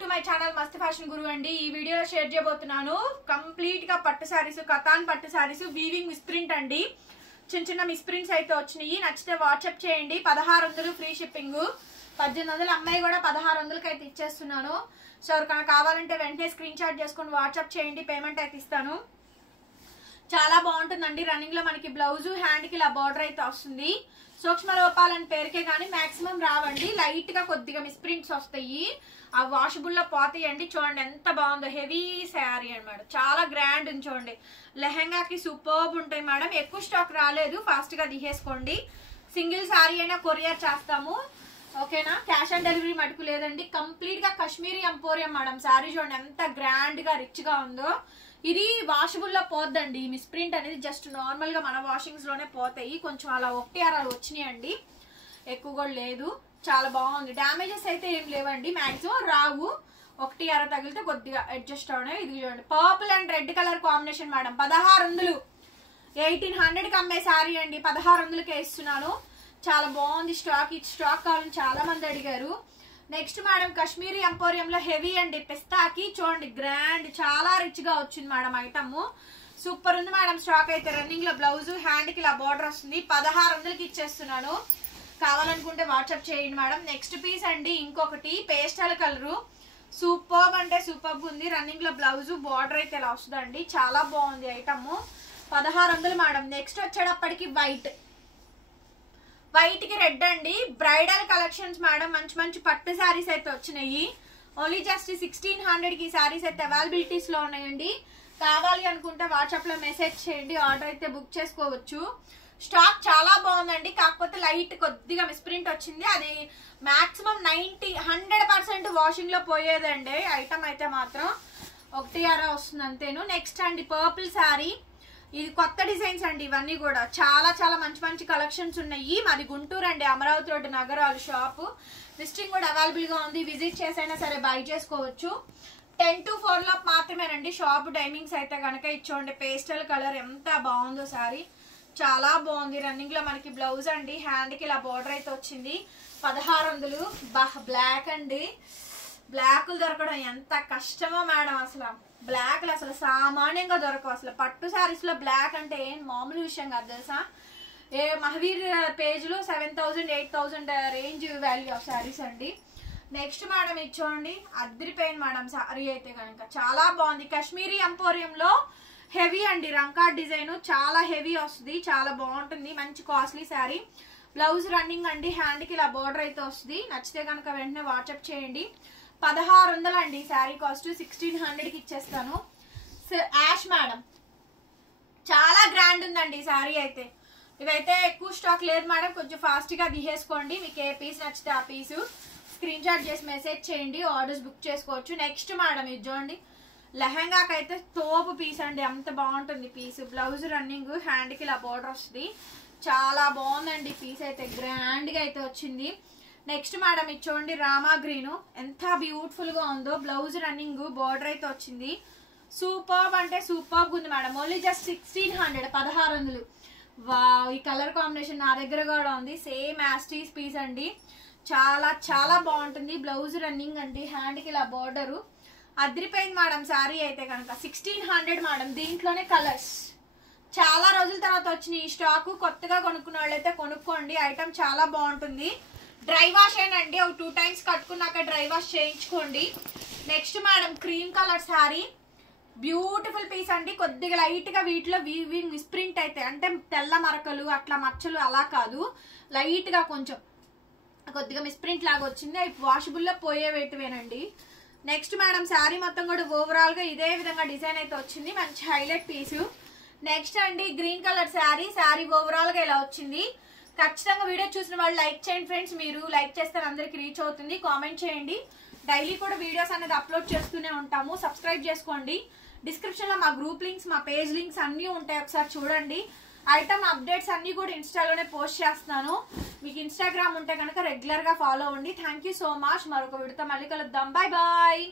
To my channel మస్త్ fashion గురు అండి. ఈ వీడియోలో షేర్ చేయబోతున్నాను కంప్లీట్ గా పట్టు సారీస్, కతాన్ పట్టు సారీస్, వీవింగ్ మిస్ప్రింట్ అండి. చిన్న చిన్న మిస్ప్రింట్స్ అయితే వచ్చినాయి. నచ్చితే వాట్సాప్ చేయండి. 1600 ఫ్రీ షిప్పింగ్. 1800 అమ్మాయి కూడా 1600కి అయితే ఇచ్చేస్తున్నాను. సో ఎవరికైనా కావాలంటే వెంటనే స్క్రీన్ షాట్ చేసుకొని వాట్సాప్ చేయండి. పేమెంట్ అయితే ఇస్తాను. చాలా బాగుంటుందండి. రన్నింగ్ లో మనకి బ్లౌజ్ హ్యాండ్ కి ఇలా బార్డర్ అయితే వస్తుంది. సూక్ష్మ లోపాలని పేరుకే కానీ మాక్సిమం రావండి. లైట్ గా కొద్దిగా మిస్ప్రింట్స్ వస్తాయి. ఆ వాషబుల్ లో పోతాయండి. చూడండి ఎంత బాగుందో. హెవీ శారీ అన్నమాట. చాలా గ్రాండ్ ఉంది చూడండి. లెహంగాకి సూపర్బ్ ఉంటాయి మేడం. ఎక్కువ స్టాక్ రాలేదు, ఫాస్ట్ గా తీసేసుకోండి. సింగిల్ శారీ అయినా కొరియర్ చేస్తాము, ఓకేనా. క్యాష్ ఆన్ డెలివరీ మటుకు లేదండి. కంప్లీట్ గా కాశ్మీరీ ఎంపోరియం మేడం. శారీ చూడండి ఎంత గ్రాండ్ గా రిచ్ గా ఉందో. ఇది వాషబుల్ లో పోద్దండి. మిస్ప్రింట్ అనేది జస్ట్ నార్మల్ గా మన వాషింగ్స్ లోనే పోతాయి. కొంచెం అలా 1-6 వచ్చినాయండి, ఎక్కువ కూడా లేదు. చాలా బాగుంది. డ్యామేజెస్ అయితే ఏం లేవండి, మాక్సిమం రావు. 1-6 తగిలితే కొద్దిగా అడ్జస్ట్ అవడం. ఇది చూడండి purple and red colour combination madam. 1600 1800కి అమ్మే శారీ అండి. 1600కే ఇస్తున్నాను. చాలా బాగుంది. స్టాక్ కావాలని చాలా మంది అడిగారు. నెక్స్ట్ మేడం కాశ్మీరీ ఎంపోరియంలో హెవీ అండి. పిస్తాకి చూడండి గ్రాండ్, చాలా రిచ్ గా వచ్చింది మేడం. ఐటమ్ సూపర్ ఉంది మేడం. స్టాక్ అయితే రన్నింగ్ లో బ్లౌజ్ హ్యాండ్ కి ఇలా బార్డర్ వస్తుంది. 1600కి ఇచ్చేస్తున్నాను. కావాలనుకుంటే వాట్సాప్ చేయండి మేడం. నెక్స్ట్ పీస్ అండి ఇంకొకటి పేస్టల్ కలరు. సూపర్బ్ అంటే సూపర్బ్ ఉంది. రన్నింగ్ లో బ్లౌజ్ బార్డర్ అయితే ఇలా వస్తుందండి. చాలా బాగుంది ఐటమ్. 1600 మేడం. నెక్స్ట్ వచ్చేటప్పటికి వైట్ కి రెడ్ అండి. Bridal collections madam. మంచి మంచి పట్టు శారీస్ అయితే వచ్చినాయి. ఓన్లీ జస్ట్ 1600కి ఈ శారీస్ అయితే అవైలబిలిటీస్ లో ఉన్నాయండి. కావాలి అనుకుంటే వాట్సాప్ లో మెసేజ్ చేయండి. ఆర్డర్ అయితే బుక్ చేసుకోవచ్చు. స్టాక్ చాలా బాగుందండి. కాకపోతే లైట్ కొద్దిగా మిస్ప్రింట్ వచ్చింది. అది మాక్సిమం 100% వాషింగ్ లో పోయేదండి. ఐటమ్ అయితే మాత్రం 1-6 వస్తుంది అంతేను. నెక్స్ట్ అండి పర్పుల్ శారీ. ఇది కొత్త డిజైన్స్ అండి. ఇవన్నీ కూడా చాలా చాలా మంచి మంచి కలెక్షన్స్ ఉన్నాయి. మాది గుంటూరు అండి, అమరావతి రోడ్డు నగరాలు షాపు. లిస్టింగ్ కూడా అవైలబుల్ గా ఉంది. విజిట్ చేసైనా సరే బై చేసుకోవచ్చు. 10 to 4 లోపు మాత్రమేనండి షాప్ టైమింగ్స్ అయితే కనుక. ఇచ్చోండి పేస్టల్ కలర్ ఎంత బాగుందో శారీ. చాలా బాగుంది. రన్నింగ్ లో మనకి బ్లౌజ్ అండి హ్యాండ్ కి ఇలా బార్డర్ అయితే వచ్చింది. 1600. బ్లాక్ అండి. బ్లాక్లు దొరకడం ఎంత కష్టమో మేడం. అసలు బ్లాక్లు అసలు సామాన్యంగా దొరకవు. అసలు పట్టు శారీస్ లో బ్లాక్ అంటే ఏం మామూలు విషయం కాదు తెలుసా. మహవీర్ పేజ్ లో 7000 8000 రేంజ్ వాల్యూ ఆఫ్ శారీస్ అండి. నెక్స్ట్ మేడం ఇచ్చోండి అద్రిపోయింది మేడం శారీ అయితే కనుక. చాలా బాగుంది. కాశ్మీరీ ఎంపోరియంలో హెవీ అండి. రంకా డిజైన్ చాలా హెవీ వస్తుంది. చాలా బాగుంటుంది. మంచి కాస్ట్లీ శారీ. బ్లౌజ్ రన్నింగ్ అండి హ్యాండ్ కి ఇలా బార్డర్ అయితే వస్తుంది. నచ్చితే కనుక వెంటనే వాట్సాప్ చేయండి. 1600 అండి శారీ కాస్ట్. 1600కి ఇచ్చేస్తాను. Ash madam. చాలా గ్రాండ్ ఉందండి ఈ శారీ అయితే. ఇవైతే ఎక్కువ స్టాక్ లేదు మేడం. కొంచెం ఫాస్ట్ గా తీసేసుకోండి. మీకు ఏ పీస్ నచ్చితే ఆ పీసు స్క్రీన్ షాట్ చేసి మెసేజ్ చేయండి. ఆర్డర్స్ బుక్ చేసుకోవచ్చు. నెక్స్ట్ మేడం ఇది చూడండి లెహంగాకి అయితే తోపు పీస్ అండి. అంత బాగుంటుంది పీస్. బ్లౌజ్ రన్నింగ్ హ్యాండ్ కి ఇలా బార్డర్ వస్తుంది. చాలా బాగుందండి పీస్ అయితే. గ్రాండ్ గా అయితే వచ్చింది. నెక్స్ట్ మేడం ఇది చూడండి రామా గ్రీన్. ఎంత బ్యూటిఫుల్ గా ఉందో. బ్లౌజ్ రన్నింగ్ బార్డర్ అయితే వచ్చింది. సూపర్బ్ అంటే సూపర్బ్ ఉంది మేడం. Only just 1600 1600. వావ్, ఈ కలర్ కాంబినేషన్ నా దగ్గర కూడా ఉంది. సేమ్ యాస్టీస్ పీస్ అండి. చాలా చాలా బాగుంటుంది. బ్లౌజ్ రన్నింగ్ అండి హ్యాండ్ కి ఇలా బార్డరు. అదిరిపోయింది మేడం శారీ అయితే కనుక. 1600 మేడం. దీంట్లోనే కలర్స్ చాలా రోజుల తర్వాత వచ్చినాయి ఈ స్టాక్. కొత్తగా కొనుక్కున్న వాళ్ళైతే కొనుక్కోండి. ఐటమ్ చాలా బాగుంటుంది. డ్రై వాష్ అయినండి. ఒక 2 times కట్టుకున్నాక డ్రై వాష్ చేయించుకోండి. Next madam cream colour sari. Beautiful piece అండి. కొద్దిగా లైట్ గా వీటిలో వీవింగ్ మిస్ప్రింట్ అయితే, అంటే తెల్ల మరకలు అట్లా మచ్చలు అలా కాదు, లైట్ గా కొంచెం కొద్దిగా మిస్ప్రింట్ లాగా వచ్చింది. అవి వాషబుల్ లో పోయేవేటివేనండి. నెక్స్ట్ మేడం శారీ మొత్తం కూడా ఓవరాల్ గా ఇదే విధంగా డిజైన్ అయితే వచ్చింది. మంచి హైలైట్ పీసు. నెక్స్ట్ అండి green colour sari. Sari overall గా ఇలా వచ్చింది. ఖచ్చితంగా వీడియో చూసిన వాళ్ళు లైక్ చేయండి ఫ్రెండ్స్. మీరు లైక్ చేస్తే అందరికి రీచ్ అవుతుంది. కామెంట్ చేయండి. డైలీ కూడా వీడియోస్ అనేది అప్లోడ్ చేస్తూనే ఉంటాము. సబ్స్క్రైబ్ చేసుకోండి. డిస్క్రిప్షన్ లో మా గ్రూప్ లింక్స్, మా పేజ్ లింక్స్ అన్ని ఉంటాయి. ఒకసారి చూడండి. ఐటమ్ అప్డేట్స్ అన్ని కూడా ఇన్స్టాలోనే పోస్ట్ చేస్తున్నాను. మీకు ఇన్స్టాగ్రామ్ ఉంటే కనుక రెగ్యులర్ గా ఫాలో అవ్వండి. Thank you so much. మరొక వీడియోతో మళ్ళీ కలుద్దాం. Bye bye.